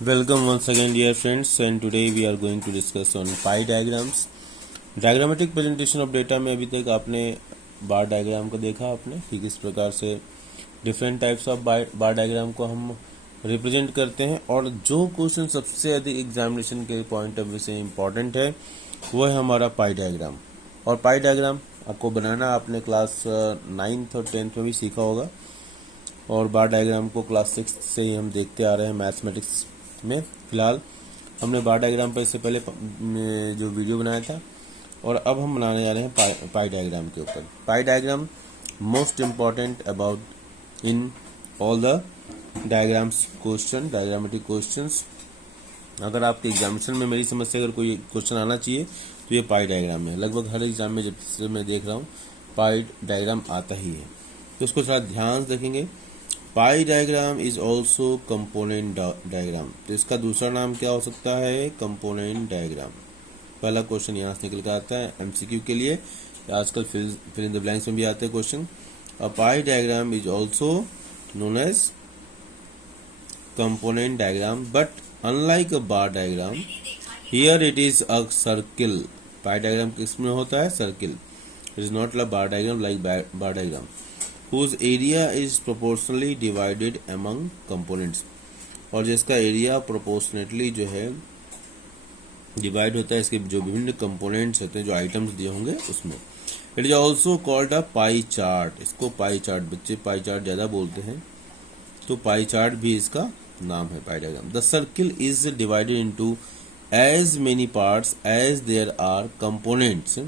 Welcome once again, dear friends, and today we are going to discuss on pie diagrams. Diagrammatic presentation of data में अभी तक आपने बार diagram को देखा आपने कि किस प्रकार से different types of bar diagram को हम रिप्रेजेंट करते हैं, और जो क्वेश्चन सबसे अधिक एग्जामिनेशन के पॉइंट ऑफ व्यू से इम्पॉर्टेंट है वो है हमारा पाई डायग्राम। और पाई डायग्राम आपको बनाना आपने क्लास 9th और 10th में भी सीखा होगा, और बार डायग्राम को क्लास 6 से ही हम देखते आ रहे हैं मैथमेटिक्स में। फिलहाल हमने बार डायग्राम पर इससे पहले जो वीडियो बनाया था, और अब हम बनाने जा रहे हैं पाई डायग्राम के ऊपर। पाई diagram most important about in all the diagrams question, diagrammatic questions. अगर आपके एग्जामिनेशन में मेरी समझ से अगर कोई क्वेश्चन आना चाहिए तो ये पाई डायग्राम है। लगभग हर एग्जाम में जब से मैं देख रहा हूँ पाई डायग्राम आता ही है, तो इसको थोड़ा ध्यान से देखेंगे। पाई diagram is also component diagram, तो इसका दूसरा नाम क्या हो सकता है? Component diagram. पहला क्वेश्चन यहाँ से निकल कर आता है एमसीक्यू के लिए, आजकल फिल इन द ब्लैंक्स में भी आते हैं question. A pie diagram is also known as component diagram, but unlike a bar diagram here it is a circle. Pie diagram किस में होता है? Circle. It is not like bar diagram, like bar diagram whose area is proportionally divided among components, और जिसका area proportionately जो है divide होता है इसके जो विभिन्न कंपोनेंट्स होते हैं, जो आइटम्स दिए होंगे उसमें। It is also called a pie chart. इसको पाई चार्ट, बच्चे पाई चार्ट ज़्यादा बोलते हैं, तो पाई चार्ट भी इसका नाम है pie diagram. The circle is divided into as many parts as there are components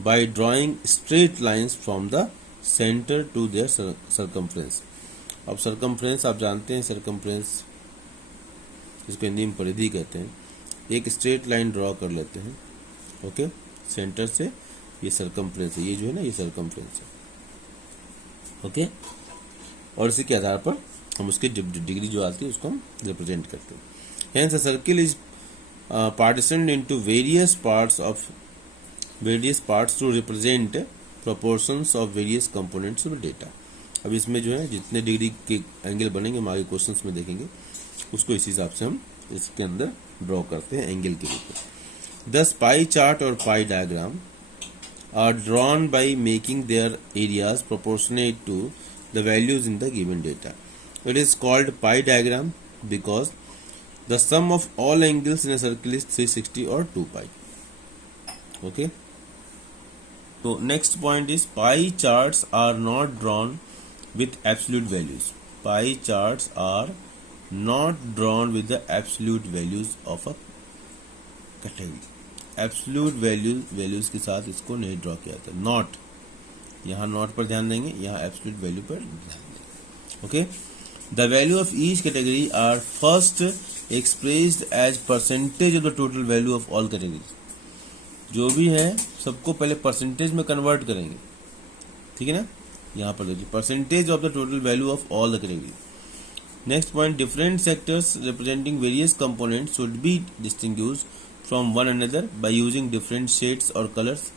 by drawing straight lines from the centre to their circumference. अब सरकमफ्रेंस आप जानते हैं, सरकमफ्रेंस जिसको हिंदी में परिधि कहते हैं। एक स्ट्रेट लाइन ड्रॉ कर लेते हैं, ओके, सेंटर से। ये सरकमफ्रेंस है, ये जो है ना, ये सरकमफ्रेंस है, ओके। और इसी के आधार पर हम उसकी डिग्री जो आती है उसको हम रिप्रेजेंट करते हैं। Hence a circle is partitioned into various parts to represent proportions of various components of data. अब इसमें जो है जितने डिग्री के एंगल बनेंगे हम आगे क्वेश्चंस में देखेंगे, उसको इसी हिसाब से हम इसके अंदर ड्रॉ करते हैं एंगल के रूप में। दस पाई चार्ट और pie diagram are drawn by making their areas proportionate to the values in the given data. It is called pie diagram because the sum of all angles in a circle is 360 और 2 pie, okay. So next point is pie charts are not drawn with absolute values. Pie charts are not drawn with the absolute values of a category. Absolute values के साथ इसको नहीं draw किया जाता। Not, यहाँ not पर ध्यान देंगे, यहाँ एब्सोल्यूट वैल्यू पर ध्यान देंगे, okay. The value of each category are first expressed as percentage of the total value of all categories. जो भी है सबको पहले परसेंटेज में कन्वर्ट करेंगे, ठीक है ना। यहाँ पर देखिए percentage of the total value of all the category. Next point, different sectors representing various components should be distinguished from one another by using different shades और कलर्स।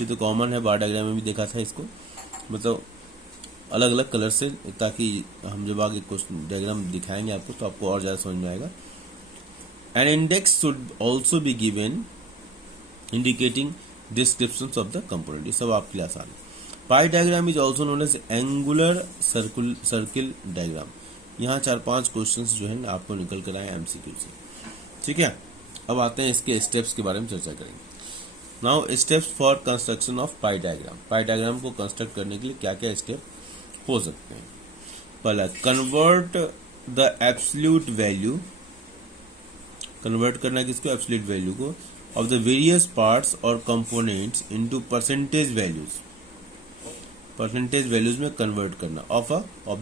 ये तो कॉमन है, बार डायग्राम में भी देखा था इसको, मतलब अलग अलग कलर से, ताकि हम जब आगे क्वेश्चन डायग्राम दिखाएंगे आपको तो आपको और ज़्यादा समझ में आएगा। An index should also be given indicating descriptions of the component। ये सब आपके लिए आसान है। Pie diagram is also known as angular circle diagram. यहाँ 4-5 क्वेश्चंस जो है आपको निकल कर आए एमसीक्यू से, ठीक है। अब आते हैं इसके स्टेप्स के बारे में चर्चा करेंगे। Now steps for construction of pi diagram. Pi diagram को कंस्ट्रक्ट करने के लिए क्या क्या स्टेप हो सकते हैं? पहला, convert the absolute value. Convert करना किसको? एब्सोल्यूट वैल्यू को of the various parts or components into percentage values। percentage values में convert करना of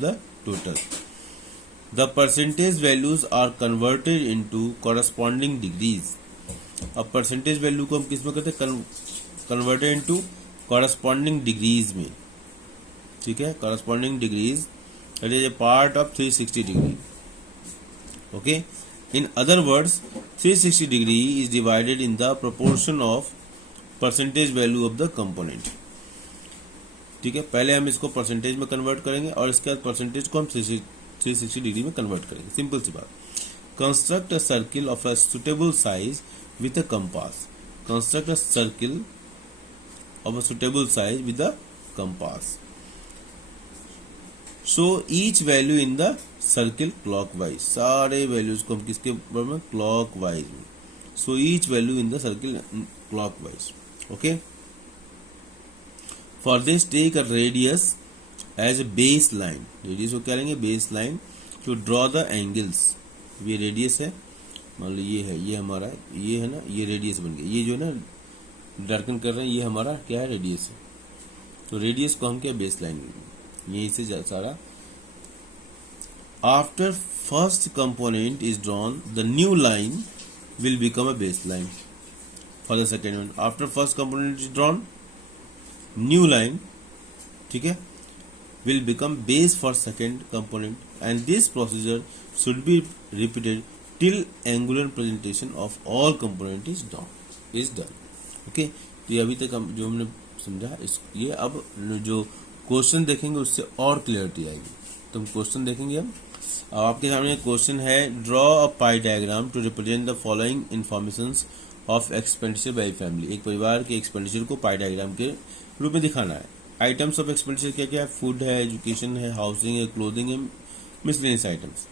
the total। the percentage values are converted into corresponding degrees। अब percentage value को हम किस में करते हैं? converted into corresponding degrees में, ठीक है। corresponding degrees that is a part of 360 degree, okay। In other words, 360 degree is divided in the proportion of percentage value of the component। ठीक है, पहले हम इसको परसेंटेज में कन्वर्ट करेंगे और इसके बाद परसेंटेज को हम 360 डिग्री में कन्वर्ट करेंगे, सिंपल सी बात। Construct a circle of a suitable size with a compass. Construct a circle of a suitable size with a compass. Show each value in the circle clockwise. सारे values को हम किसके ऊपर में, क्लॉकवाइज में। So each value in the circle clockwise. Okay, for this take a radius as a base line. Radius को क्या लेंगे, base line, to draw the angles. ये रेडियस है, मान लो ये है, ये हमारा ये है ना, ये रेडियस बन गया। ये जो है ना डार्कन कर रहे हैं, ये हमारा क्या है, रेडियस है। तो रेडियस को हम क्या, बेस लाइन, यहीं से सारा। After first component is drawn the new line will become a base line for the second one. After first component is drawn, new line, ठीक है, will become base for second component, and this procedure should be repeated till angular presentation of all component is done. Okay, तो ये अभी तक हम जो हमने समझा, इस ये अब जो क्वेश्चन देखेंगे उससे और क्लियरिटी आएगी। तो हम क्वेश्चन देखेंगे। अब आपके सामने क्वेश्चन है, draw a pie diagram to represent the following informations of expenditure by family. एक परिवार के एक्सपेंडिचर को पाई डायग्राम के रूप में दिखाना है। आइटम्स ऑफ एक्सपेंडिचर क्या क्या है, फूड है, एजुकेशन है, हाउसिंग है, क्लोथिंग है, मिसलेनियस आइटम्स।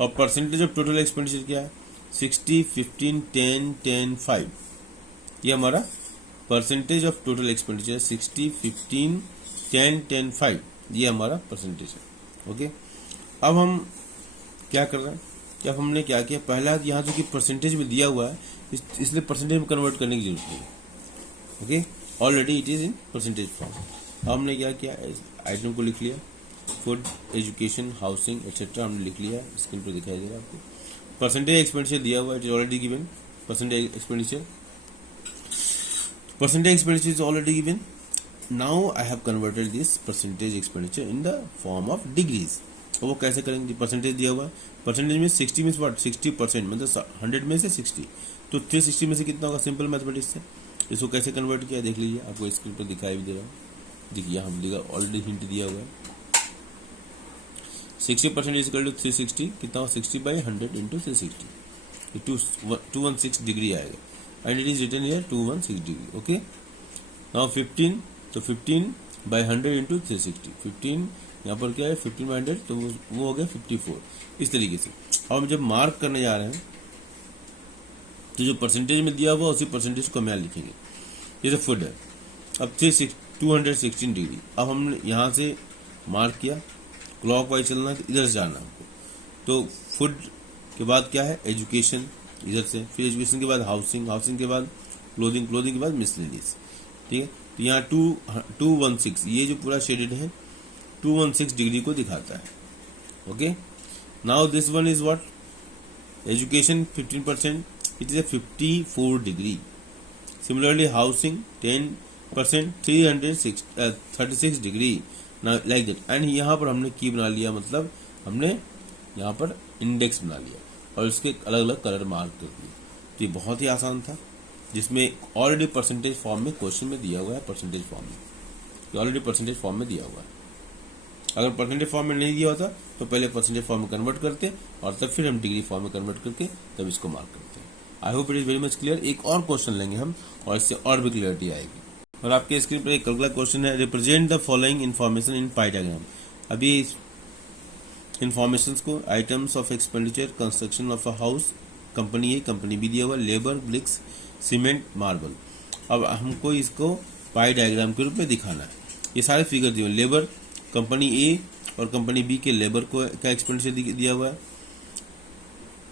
और परसेंटेज ऑफ टोटल एक्सपेंडिचर क्या है, 60, 15, 10, 10, 5। ये हमारा परसेंटेज ऑफ टोटल एक्सपेंडिचर 60, 15, 10, 10, 5, ये हमारा परसेंटेज है। ओके, अब हम क्या कर रहे हैं कि अब हमने क्या किया, पहला यहाँ जो कि परसेंटेज में दिया हुआ है, इसलिए परसेंटेज में कन्वर्ट करने की जरूरत नहीं। Okay, already it is in percentage form. हमने क्या किया, आइटम को लिख लिया, फूड, एजुकेशन, हाउसिंग एक्सेट्रा हमने लिख लिया, स्क्रीन पर दिखाई दे रहा है आपको। परसेंटेज एक्सपेंडिचर दिया हुआ है, it is already given. Percentage expenditure is already given. Now I have converted this percentage expenditure in the form of degrees. तो वो कैसे करेंगे, परसेंटेज दिया हुआ है, परसेंटेज में 60 मीन्स व्हाट, 60%, मतलब 100 में से 60, तो 360 में से कितना होगा, सिंपल मैथमेटिक्स से। इसको कैसे कन्वर्ट किया देख लीजिए, आपको स्क्रीन पर दिखाई भी दे रहा है। देखिए हम दिया, ऑलरेडी हिंट दिया हुआ है। 60% इज इक्वल टू 360, कितना हो, 60/100 इंटू 360, 216 डिग्री आएगा। And it is written here 216 degree. Okay, now 15, तो 15/100 इंटू 360, 15 यहाँ पर क्या है, 15/100, तो वो हो गया 54। इस तरीके से अब हम जब मार्क करने जा रहे हैं तो जो परसेंटेज में दिया हुआ उसी परसेंटेज को हम यहाँ लिखेंगे। जैसे फूड है, अब 216 डिग्री। अब हमने यहाँ से मार्क किया, क्लॉकवाइज चलना है, इधर से जाना आपको। तो फूड के बाद क्या है, एजुकेशन, इधर से, फिर एजुकेशन के बाद हाउसिंग, हाउसिंग के बाद क्लोथिंग, क्लोथिंग के बाद मिसलेनियस। ठीक है, तो यहाँ 216, ये जो पूरा शेडेड है 216 डिग्री को दिखाता है। Okay, now this one is what, education 15%, it is a 54 degree. Similarly housing 10%, 336 degree, like that. And यहाँ पर हमने की बना लिया, मतलब हमने यहाँ पर इंडेक्स बना लिया और इसके अलग अलग कलर मार्क कर दिए। तो ये बहुत ही आसान था, जिसमें ऑलरेडी परसेंटेज फॉर्म में क्वेश्चन में दिया हुआ है, परसेंटेज फॉर्म में ऑलरेडी परसेंटेज फॉर्म में दिया हुआ है। अगर परसेंटेज फॉर्म में नहीं दिया होता तो पहले परसेंटेज फॉर्म में कन्वर्ट करते और तब फिर हम डिग्री फॉर्म में कन्वर्ट करके तब इसको मार्क करते हैं। I hope it is very much clear. एक और क्वेश्चन लेंगे हम और इससे और भी क्लियरिटी आएगी। और आपके स्क्रीन पर एक अगला क्वेश्चन है, represent the following information in pie diagram. अभी इन्फॉर्मेशन को, items of expenditure, construction of a house, company A, company B दिया हुआ, लेबर, ब्रिक्स, सीमेंट, मार्बल। अब हमको इसको पाई डायग्राम के रूप में दिखाना है। ये सारे फिगर दिए हुए, लेबर, कंपनी ए और कंपनी बी के लेबर को का एक्सपेंडिचर दिया हुआ है,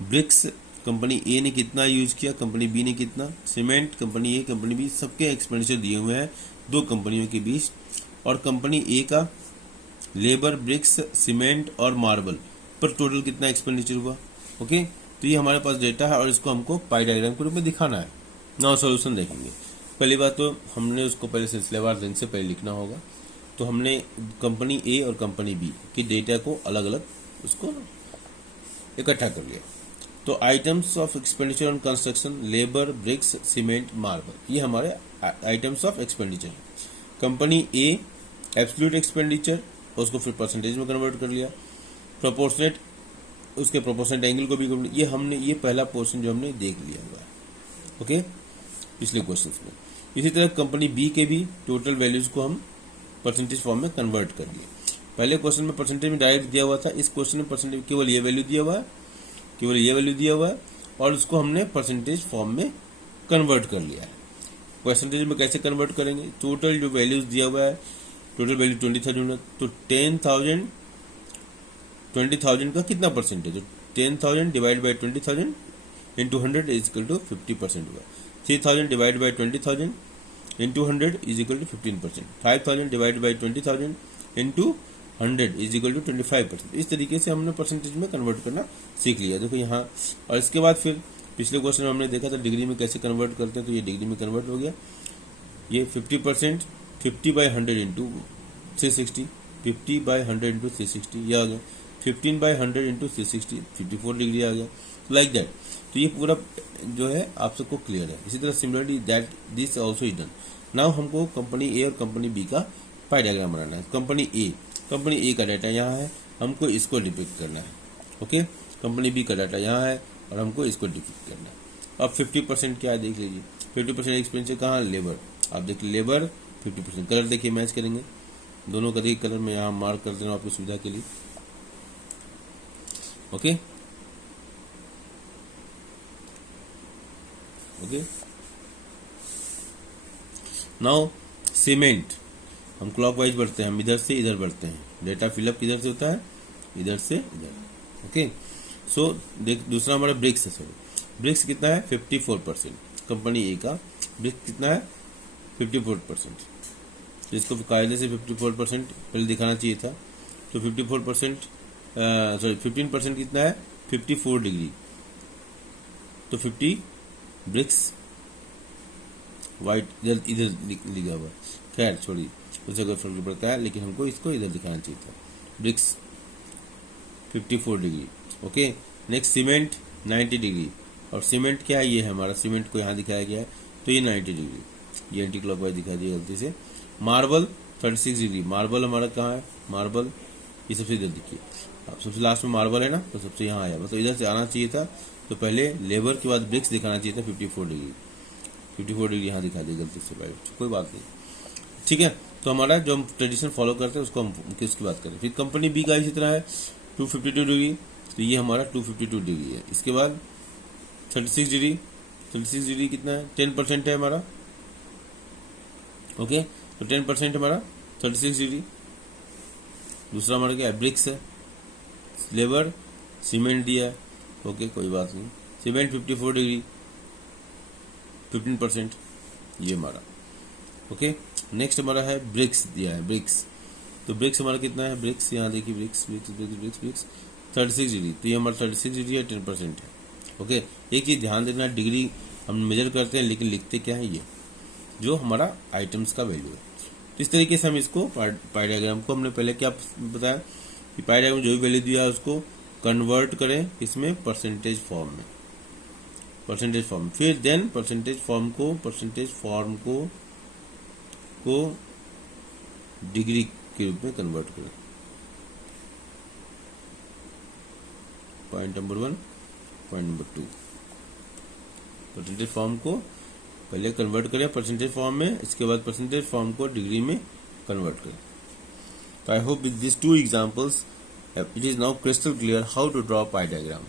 ब्रिक्स कंपनी ए ने कितना यूज किया, कंपनी बी ने कितना, cement company A, company B, सबके एक्सपेंडिचर दिए हुए हैं दो कंपनियों के बीच, और कंपनी ए का लेबर, ब्रिक्स, सीमेंट और मार्बल पर टोटल कितना एक्सपेंडिचर हुआ। ओके, तो ये हमारे पास डेटा है और इसको हमको पाई डायग्राम के रूप में दिखाना है। नाउ सॉल्यूशन देखेंगे। पहली बात तो हमने उसको पहले सिलसिलेवार दिन से पहले लिखना होगा। तो हमने कंपनी ए और कंपनी बी के डेटा को अलग अलग उसको इकट्ठा कर लिया। तो items of expenditure on construction, labour, bricks, cement, marble, ये हमारे आइटम्स ऑफ एक्सपेंडिचर है। कंपनी ए एब्सोल्यूट एक्सपेंडिचर, उसको फिर परसेंटेज में कन्वर्ट कर लिया। प्रोपोर्शनेट उसके प्रोपोर्शनल एंगल को भी ये पहला पोर्शन जो हमने देख लिया हुआ है, ओके, पिछले क्वेश्चन में। इसी तरह कंपनी बी के भी टोटल वैल्यूज को हम परसेंटेज फॉर्म में कन्वर्ट कर लिए। पहले क्वेश्चन में परसेंटेज में डायरेक्ट दिया हुआ था, इस क्वेश्चन में परसेंटेज केवल ये वैल्यू दिया हुआ है, और उसको हमने परसेंटेज फॉर्म में कन्वर्ट कर लिया है। परसेंटेज में कैसे कन्वर्ट करेंगे, टोटल जो वैल्यूज दिया हुआ है, टोटल वैल्यू 20,000 है, तो 20,000 का कितना परसेंटेज है, 10,000 divide by 20,000 into 100 is equal to 50% हुआ। 3,000 divide by 20,000 into 100 is equal to 15%। 5,000 divide by 20,000 into 100 is equal to 25%। इस तरीके से हमने परसेंटेज में कन्वर्ट करना सीख लिया, देखो यहाँ। और इसके बाद फिर पिछले क्वेश्चन में हमने देखा था डिग्री में कैसे कन्वर्ट करते हैं, तो ये डिग्री में कन्वर्ट हो गया। ये 50%, 50/100 इंटू 360, 50/100 इंटू 360 ये आ गया। 15/100 इंटू 360 54 डिग्री आ गया, लाइक दैट। तो ये पूरा जो है आप सबको क्लियर है। इसी तरह similarly that this also is done. Now हमको कंपनी ए और कंपनी बी का पाई डायग्राम बनाना है। कंपनी ए का डाटा यहाँ है, हमको इसको डिपिक्ट करना है, ओके। कंपनी बी का डाटा यहाँ है और हमको इसको डिपिक्ट करना है। अब 50% क्या है देख लीजिए, 50% एक्सपेंसिव कहाँ, लेबर। आप देखिए लेबर 50%। कलर देखिए मैच करेंगे दोनों का, देखिए कलर में यहाँ मार्क कर देना आपकी सुविधा के लिए, ओके। नाउ सीमेंट, हम क्लॉकवाइज बढ़ते हैं, हम इधर से इधर बढ़ते हैं। डेटा फिलअप किधर से होता है, इधर से इधर, ओके। सो देख दूसरा हमारा ब्रिक्स है, सॉरी ब्रिक्स कितना है 54%। कंपनी ए का ब्रिक्स कितना है 54%। तो इसको कायदे से 54% पहले दिखाना चाहिए था। तो 54% सॉरी 15% कितना है 54 डिग्री, तो 50 ब्रिक्स वाइट इधर लिखा हुआ। खैर छोड़िए, उससे कोई फर्क नहीं पड़ता है, लेकिन हमको इसको इधर दिखाना चाहिए था। Bricks 54 degree, okay. Next cement 90 degree, और सीमेंट क्या है, ये है हमारा सीमेंट को यहाँ दिखाया गया है, तो ये 90 डिग्री, ये एंटी क्लॉकवाइज दिखा दिया गलती से। मार्बल 36 डिग्री, मार्बल हमारा कहाँ है, मार्बल ये सबसे इधर दिखिए, अब सबसे लास्ट में मार्बल है ना, तो सबसे यहाँ आया, मतलब इधर से आना चाहिए था। तो पहले लेबर के बाद ब्रिक्स दिखाना चाहिए था 54 डिग्री, 54 डिग्री यहाँ दिखा दी गलती से, भाई कोई बात नहीं, ठीक है। तो हमारा जो हम ट्रेडिशन फॉलो करते हैं उसको हम किसकी बात करें। फिर कंपनी बी का इसी तरह है 252 डिग्री, तो ये हमारा 252 डिग्री है। इसके बाद 36 डिग्री, 36 डिग्री कितना है 10% है हमारा, ओके। तो 10% हमारा 36 डिग्री। दूसरा हमारा क्या है, ब्रिक्स है, लेबर सीमेंट दिया है, ओके कोई बात नहीं। सीमेंट 54 डिग्री 15% ये हमारा, ओके। नेक्स्ट हमारा है ब्रिक्स दिया है, ब्रिक्स, तो ब्रिक्स हमारा कितना है, ब्रिक्स यहाँ देखिए, ब्रिक्स 36 डिग्री, तो ये हमारा 36 डिग्री है, 10% है, ओके। एक चीज़ ध्यान देना, डिग्री हम मेजर करते हैं लेकिन लिखते क्या है, ये जो हमारा आइटम्स का वैल्यू है। तो इस तरीके से हम इसको पाई डायग्राम को हमने पहले क्या बताया कि पाई डायग्राम जो भी वैल्यू दिया है उसको कन्वर्ट करें इसमें परसेंटेज फॉर्म में, परसेंटेज फॉर्म। फिर देन परसेंटेज फॉर्म को डिग्री के रूप में कन्वर्ट करें। Point number 1। Point number 2, percentage form को पहले कन्वर्ट करें परसेंटेज फॉर्म में, इसके बाद परसेंटेज फॉर्म को डिग्री में कन्वर्ट करें। तो I hope with this 2 examples it is now crystal clear how to draw pie diagram.